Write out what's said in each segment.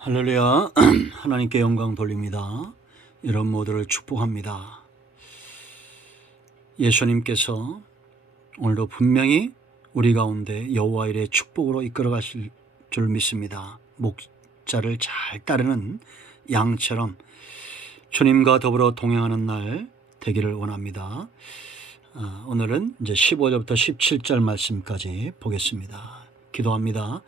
할렐루야. 하나님께 영광 돌립니다. 여러분 모두를 축복합니다. 예수님께서 오늘도 분명히 우리 가운데 여호와 일의 축복으로 이끌어 가실 줄 믿습니다. 목자를 잘 따르는 양처럼 주님과 더불어 동행하는 날 되기를 원합니다. 오늘은 이제 15절부터 17절 말씀까지 보겠습니다. 기도합니다.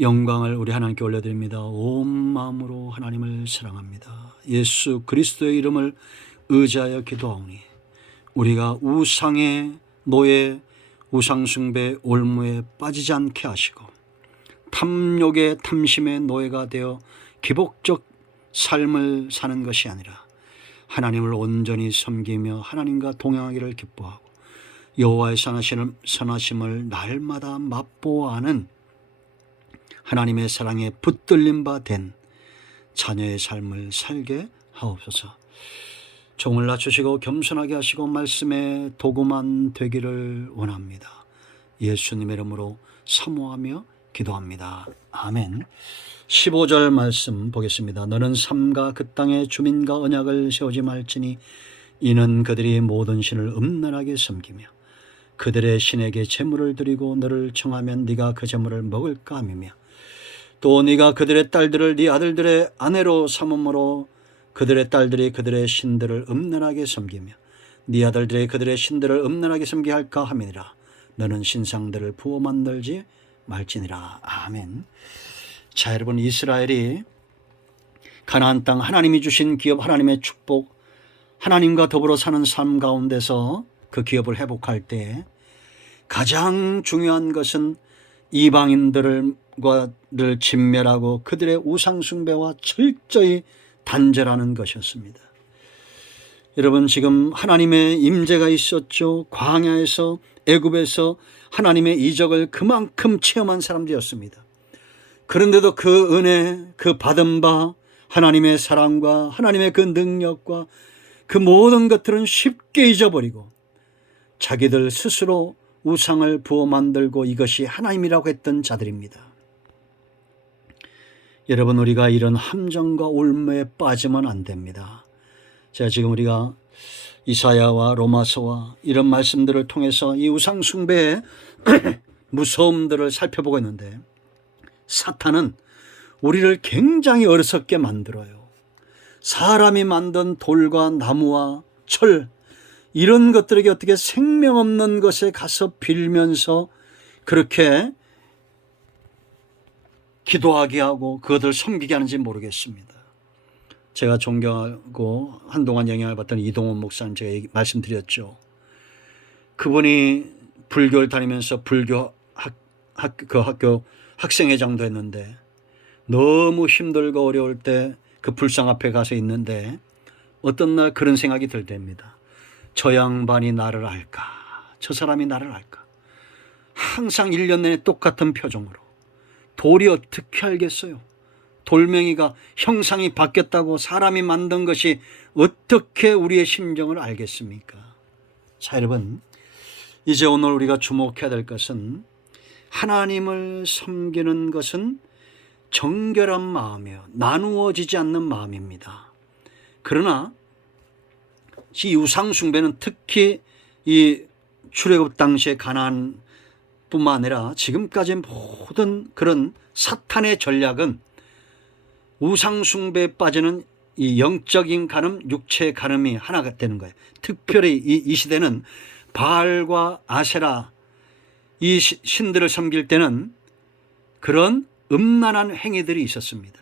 영광을 우리 하나님께 올려드립니다. 온 마음으로 하나님을 사랑합니다. 예수 그리스도의 이름을 의지하여 기도하오니 우리가 우상의 노예, 우상숭배 올무에 빠지지 않게 하시고 탐욕의 탐심의 노예가 되어 기복적 삶을 사는 것이 아니라 하나님을 온전히 섬기며 하나님과 동행하기를 기뻐하고 여호와의 선하심을 날마다 맛보아하는 하나님의 사랑에 붙들림 바 된 자녀의 삶을 살게 하옵소서. 종을 낮추시고 겸손하게 하시고 말씀에 도구만 되기를 원합니다. 예수님의 이름으로 사모하며 기도합니다. 아멘. 15절 말씀 보겠습니다. 너는 삼가 그 땅의 주민과 언약을 세우지 말지니 이는 그들이 모든 신을 음란하게 섬기며 그들의 신에게 제물을 드리고 너를 청하면 네가 그 제물을 먹을까 함이며 또 네가 그들의 딸들을 네 아들들의 아내로 삼음으로 그들의 딸들이 그들의 신들을 음란하게 섬기며 네 아들들이 그들의 신들을 음란하게 섬기게 할까 함이니라. 너는 신상들을 부어 만들지 말지니라. 아멘. 자, 여러분, 이스라엘이 가나안 땅 하나님이 주신 기업, 하나님의 축복, 하나님과 더불어 사는 삶 가운데서 그 기업을 회복할 때 가장 중요한 것은 이방인들을 진멸하고 그들의 우상숭배와 철저히 단절하는 것이었습니다. 여러분, 지금 하나님의 임재가 있었죠. 광야에서, 애굽에서 하나님의 이적을 그만큼 체험한 사람들이었습니다. 그런데도 그 은혜, 그 받은 바 하나님의 사랑과 하나님의 그 능력과 그 모든 것들은 쉽게 잊어버리고 자기들 스스로 우상을 부어 만들고 이것이 하나님이라고 했던 자들입니다. 여러분, 우리가 이런 함정과 올무에 빠지면 안 됩니다. 제가 지금 우리가 이사야와 로마서와 이런 말씀들을 통해서 이 우상 숭배의 무서움들을 살펴보고 있는데 사탄은 우리를 굉장히 어리석게 만들어요. 사람이 만든 돌과 나무와 철 이런 것들에게 어떻게 생명 없는 것에 가서 빌면서 그렇게 기도하게 하고 그것을 섬기게 하는지 모르겠습니다. 제가 존경하고 한동안 영향을 받던 이동원 목사님 제가 말씀드렸죠. 그분이 불교를 다니면서 불교 학교 학생회장도 했는데 너무 힘들고 어려울 때 그 불상 앞에 가서 있는데 어떤 날 그런 생각이 들답니다. 저 양반이 나를 알까? 저 사람이 나를 알까? 항상 1년 내내 똑같은 표정으로. 돌이 어떻게 알겠어요? 돌멩이가 형상이 바뀌었다고 사람이 만든 것이 어떻게 우리의 심정을 알겠습니까? 자, 여러분, 이제 오늘 우리가 주목해야 될 것은 하나님을 섬기는 것은 정결한 마음이요, 나누어지지 않는 마음입니다. 그러나 이 우상숭배는 특히 이 출애굽 당시의 가나안뿐만 아니라 지금까지 모든 그런 사탄의 전략은 우상숭배에 빠지는 이 영적인 간음, 육체의 간음이 하나가 되는 거예요. 특별히 이 시대는 바알과 아세라 이 신들을 섬길 때는 그런 음란한 행위들이 있었습니다.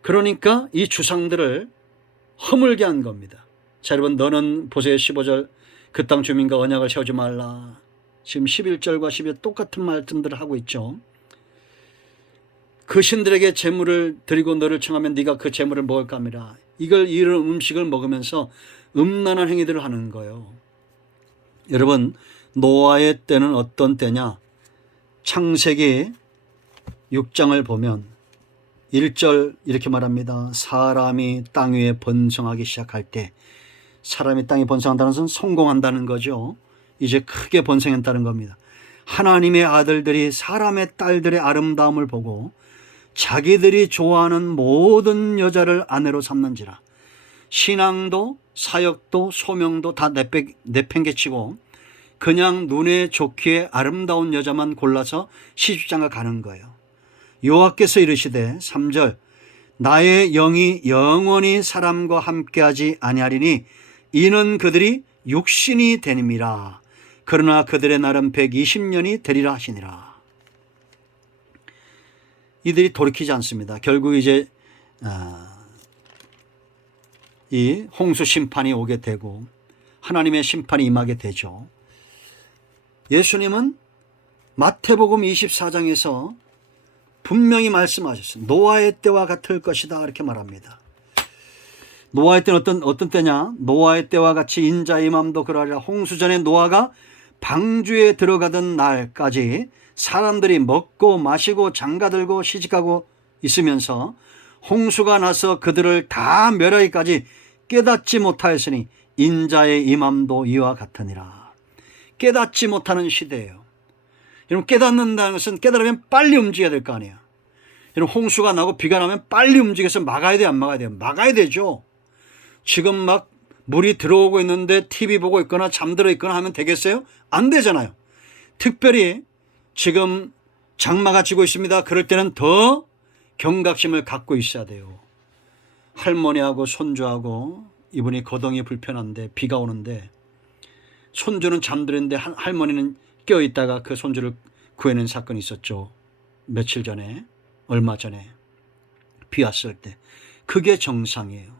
그러니까 이 주상들을 허물게 한 겁니다. 자, 여러분, 너는 보세요. 15절 그 땅 주민과 언약을 세우지 말라. 지금 11절과 12절 똑같은 말씀들을 하고 있죠. 그 신들에게 제물을 드리고 너를 청하면 네가 그 제물을 먹을까 함이라. 이런 음식을 먹으면서 음란한 행위들을 하는 거예요. 여러분, 노아의 때는 어떤 때냐? 창세기 6장을 보면 1절 이렇게 말합니다. 사람이 땅 위에 번성하기 시작할 때, 사람이 땅에 번성한다는 것은 성공한다는 거죠. 이제 크게 번성했다는 겁니다. 하나님의 아들들이 사람의 딸들의 아름다움을 보고 자기들이 좋아하는 모든 여자를 아내로 삼는지라. 신앙도 사역도 소명도 다 내팽개치고 그냥 눈에 좋기에 아름다운 여자만 골라서 시집장가 가는 거예요. 여호와께서 이르시되 3절 나의 영이 영원히 사람과 함께하지 아니하리니 이는 그들이 육신이 되님이라. 그러나 그들의 날은 120년이 되리라 하시니라. 이들이 돌이키지 않습니다. 결국 이제 이 홍수 심판이 오게 되고 하나님의 심판이 임하게 되죠. 예수님은 마태복음 24장에서 분명히 말씀하셨어요. 노아의 때와 같을 것이다 이렇게 말합니다. 노아의 때는 어떤 때냐? 노아의 때와 같이 인자의 임함도 그러하리라. 홍수 전에 노아가 방주에 들어가던 날까지 사람들이 먹고 마시고 장가들고 시집가고 있으면서 홍수가 나서 그들을 다 멸하기까지 깨닫지 못하였으니 인자의 임함도 이와 같으니라. 깨닫지 못하는 시대예요. 여러분, 깨닫는다는 것은 깨달으면 빨리 움직여야 될 거 아니에요. 여러분, 홍수가 나고 비가 나면 빨리 움직여서 막아야 돼요, 안 막아야 돼요? 막아야 되죠. 지금 막 물이 들어오고 있는데 TV 보고 있거나 잠들어 있거나 하면 되겠어요? 안 되잖아요. 특별히 지금 장마가 지고 있습니다. 그럴 때는 더 경각심을 갖고 있어야 돼요. 할머니하고 손주하고 이분이 거동이 불편한데 비가 오는데 손주는 잠들었는데 할머니는 깨어있다가 그 손주를 구해낸 사건이 있었죠. 며칠 전에, 얼마 전에 비 왔을 때. 그게 정상이에요.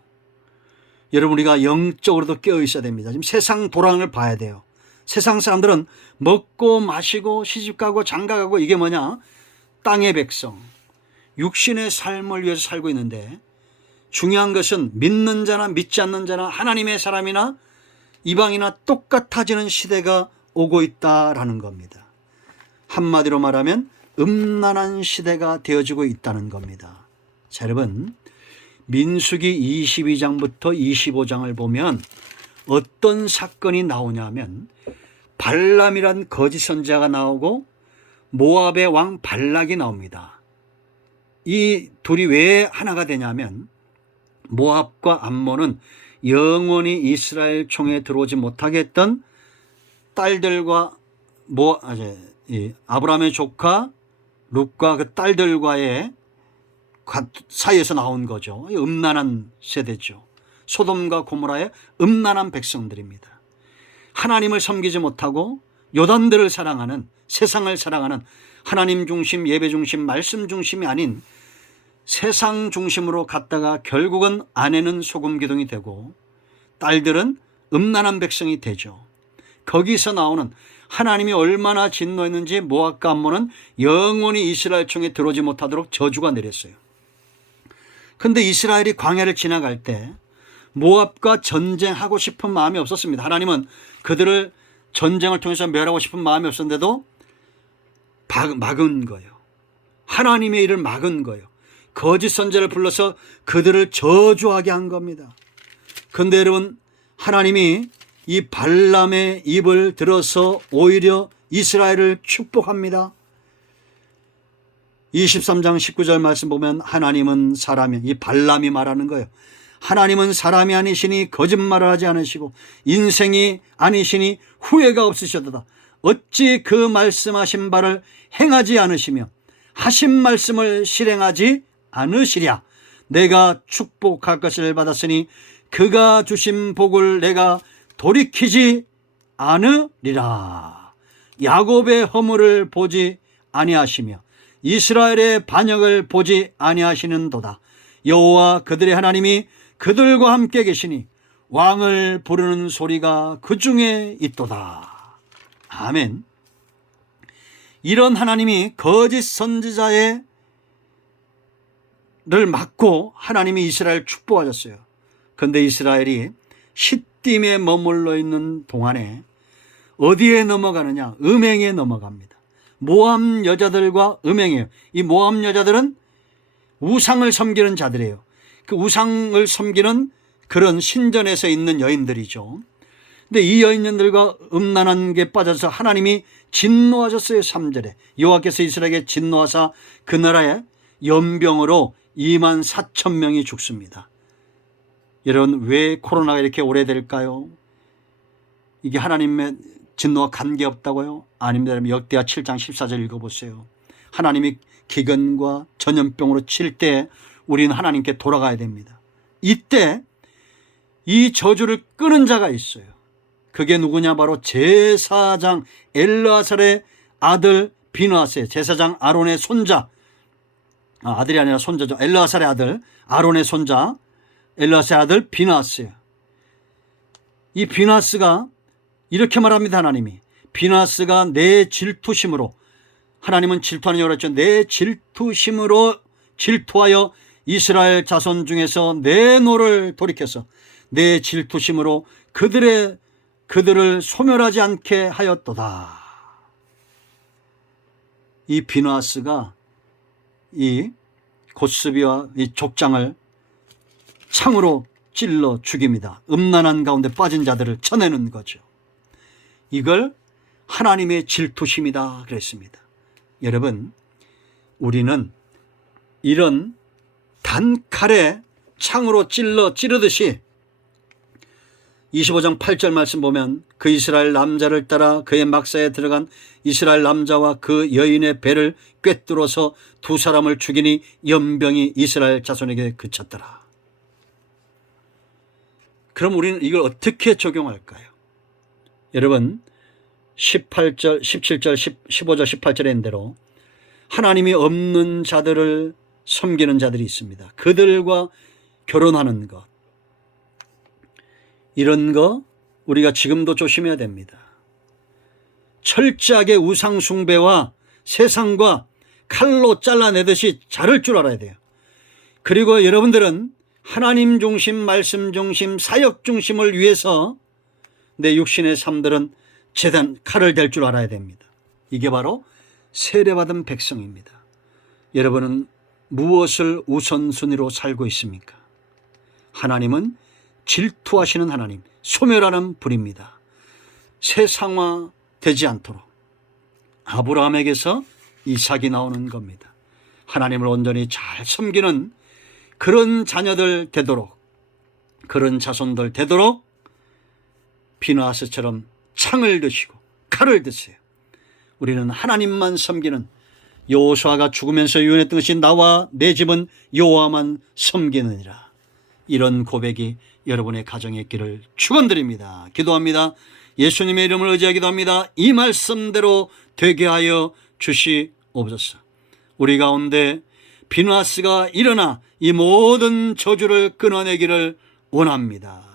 여러분, 우리가 영적으로도 깨어있어야 됩니다. 지금 세상 도랑을 봐야 돼요. 세상 사람들은 먹고 마시고 시집가고 장가가고 이게 뭐냐? 땅의 백성, 육신의 삶을 위해서 살고 있는데 중요한 것은 믿는 자나 믿지 않는 자나 하나님의 사람이나 이방이나 똑같아지는 시대가 오고 있다라는 겁니다. 한마디로 말하면 음란한 시대가 되어지고 있다는 겁니다. 자, 여러분, 민수기 22장부터 25장을 보면 어떤 사건이 나오냐면 발람이란 거짓 선지자가 나오고 모압의 왕 발락이 나옵니다. 이 둘이 왜 하나가 되냐면 모압과 암몬은 영원히 이스라엘 총에 들어오지 못하게 했던 딸들과 아브라함의 조카 룻과 그 딸들과의 사이에서 나온 거죠. 음란한 세대죠. 소돔과 고모라의 음란한 백성들입니다. 하나님을 섬기지 못하고 요단들을 사랑하는, 세상을 사랑하는, 하나님 중심, 예배 중심, 말씀 중심이 아닌 세상 중심으로 갔다가 결국은 아내는 소금 기둥이 되고 딸들은 음란한 백성이 되죠. 거기서 나오는 하나님이 얼마나 진노했는지 모압과 암몬은 영원히 이스라엘 총에 들어오지 못하도록 저주가 내렸어요. 그런데 이스라엘이 광야를 지나갈 때 모압과 전쟁하고 싶은 마음이 없었습니다. 하나님은 그들을 전쟁을 통해서 멸하고 싶은 마음이 없었는데도 막은 거예요. 하나님의 일을 막은 거예요. 거짓 선지자를 불러서 그들을 저주하게 한 겁니다. 그런데 여러분, 하나님이 이 발람의 입을 들어서 오히려 이스라엘을 축복합니다. 23장 19절 말씀 보면 하나님은 사람이, 이 발람이 말하는 거예요. 하나님은 사람이 아니시니 거짓말을 하지 않으시고 인생이 아니시니 후회가 없으셔도다. 어찌 그 말씀하신 바를 행하지 않으시며 하신 말씀을 실행하지 않으시랴. 내가 축복할 것을 받았으니 그가 주신 복을 내가 돌이키지 않으리라. 야곱의 허물을 보지 아니하시며 이스라엘의 반역을 보지 아니하시는도다. 여호와 그들의 하나님이 그들과 함께 계시니 왕을 부르는 소리가 그 중에 있도다. 아멘. 이런 하나님이 거짓 선지자를 막고 하나님이 이스라엘 축복하셨어요. 그런데 이스라엘이 시딤에 머물러 있는 동안에 어디에 넘어가느냐? 음행에 넘어갑니다. 모압 여자들과 음행이에요. 이 모압 여자들은 우상을 섬기는 자들이에요. 그 우상을 섬기는 그런 신전에서 있는 여인들이죠. 근데 이 여인들과 음란한 게 빠져서 하나님이 진노하셨어요. 3절에 여호와께서 이스라엘에게 진노하사 그 나라에 연병으로 24,000명이 죽습니다. 여러분, 왜 코로나가 이렇게 오래될까요? 이게 하나님의 진노와 관계없다고요? 아닙니다. 역대하 7장 14절 읽어보세요. 하나님이 기근과 전염병으로 칠 때 우리는 하나님께 돌아가야 됩니다. 이때 이 저주를 끄는 자가 있어요. 그게 누구냐? 바로 제사장 엘르아살의 아들 비느하스예요. 제사장 아론의 손자, 아들이 아니라 손자죠. 엘르아살의 아들, 아론의 손자, 엘르아살의 아들 비느하스예요. 이 비느하스가 이렇게 말합니다. 하나님이 비느하스가 내 질투심으로, 하나님은 질투하는 여러 했죠. 내 질투심으로 질투하여 이스라엘 자손 중에서 내 노를 돌이켜서 내 질투심으로 그들을 소멸하지 않게 하였도다. 이 비느하스가 이 곶스비와 이 족장을 창으로 찔러 죽입니다. 음란한 가운데 빠진 자들을 쳐내는 거죠. 이걸 하나님의 질투심이다 그랬습니다. 여러분, 우리는 이런 단칼에 창으로 찌르듯이 25장 8절 말씀 보면 그 이스라엘 남자를 따라 그의 막사에 들어간 이스라엘 남자와 그 여인의 배를 꿰뚫어서 두 사람을 죽이니 연병이 이스라엘 자손에게 그쳤더라. 그럼 우리는 이걸 어떻게 적용할까요? 여러분, 18절, 17절, 15절, 18절에 있는 대로 하나님이 없는 자들을 섬기는 자들이 있습니다. 그들과 결혼하는 것, 이런 거 우리가 지금도 조심해야 됩니다. 철저하게 우상 숭배와 세상과 칼로 잘라내듯이 자를 줄 알아야 돼요. 그리고 여러분들은 하나님 중심, 말씀 중심, 사역 중심을 위해서 내 육신의 삶들은 칼을 댈 줄 알아야 됩니다. 이게 바로 세례받은 백성입니다. 여러분은 무엇을 우선순위로 살고 있습니까? 하나님은 질투하시는 하나님, 소멸하는 불입니다. 세상화 되지 않도록 아브라함에게서 이삭이 나오는 겁니다. 하나님을 온전히 잘 섬기는 그런 자녀들 되도록, 그런 자손들 되도록 비느하스처럼 창을 드시고 칼을 드세요. 우리는 하나님만 섬기는, 여호수아가 죽으면서 유언했던 것이 나와 내 집은 여호와만 섬기느니라. 이런 고백이 여러분의 가정에 있기를 축원드립니다. 기도합니다. 예수님의 이름을 의지하여 기도합니다. 이 말씀대로 되게 하여 주시옵소서. 우리 가운데 비느하스가 일어나 이 모든 저주를 끊어내기를 원합니다.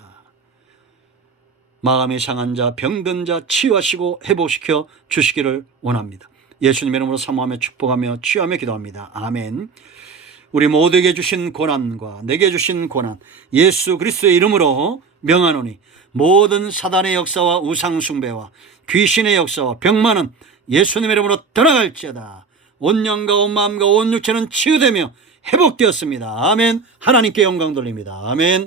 마음이 상한 자, 병든 자 치유하시고 회복시켜 주시기를 원합니다. 예수님의 이름으로 사모하며 축복하며 치유하며 기도합니다. 아멘. 우리 모두에게 주신 고난과 내게 주신 고난, 예수 그리스도의 이름으로 명하노니 모든 사단의 역사와 우상 숭배와 귀신의 역사와 병만은 예수님의 이름으로 떠나갈지어다. 온 영과 온 마음과 온 육체는 치유되며 회복되었습니다. 아멘. 하나님께 영광 돌립니다. 아멘.